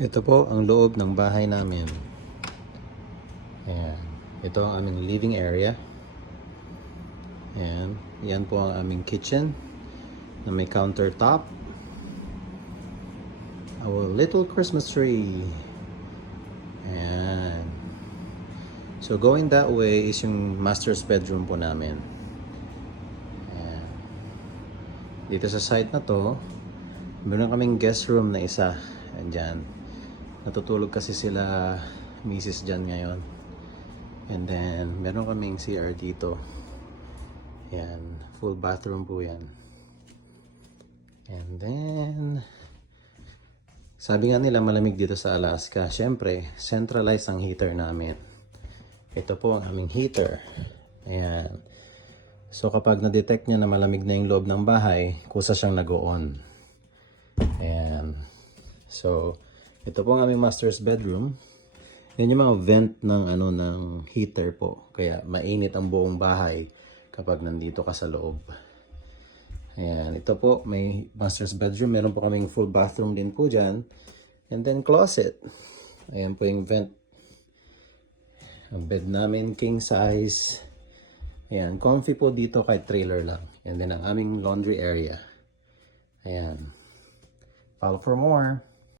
Ito po ang loob ng bahay namin. Ayan. Ito ang aming living area. Ayan. Yan po ang aming kitchen na may countertop. Our little Christmas tree. Ayan. So going that way is yung master's bedroom po namin. Ayan. Dito sa side na to, meron kaming guest room na isa. Andyan. Natutulog kasi sila misis dyan ngayon. And then meron kaming CR dito. Yan, full bathroom po yan. And then sabi nga nila malamig dito sa Alaska. Syempre, centralized ang heater namin. Ito po ang aming heater. Ayan. So kapag na-detect niya na malamig na yung loob ng bahay, kusa siyang nag-on. Ayan. So ito po ang aming master's bedroom. Yan yung mga vent ng ng heater po. Kaya mainit ang buong bahay kapag nandito ka sa loob. Ayan, ito po may master's bedroom. Meron po kaming full bathroom din po dyan. And then closet. Ayan po yung vent. Ang bed namin king size. Ayan, comfy po dito kahit trailer lang. And then ang aming laundry area. Ayan. Follow for more.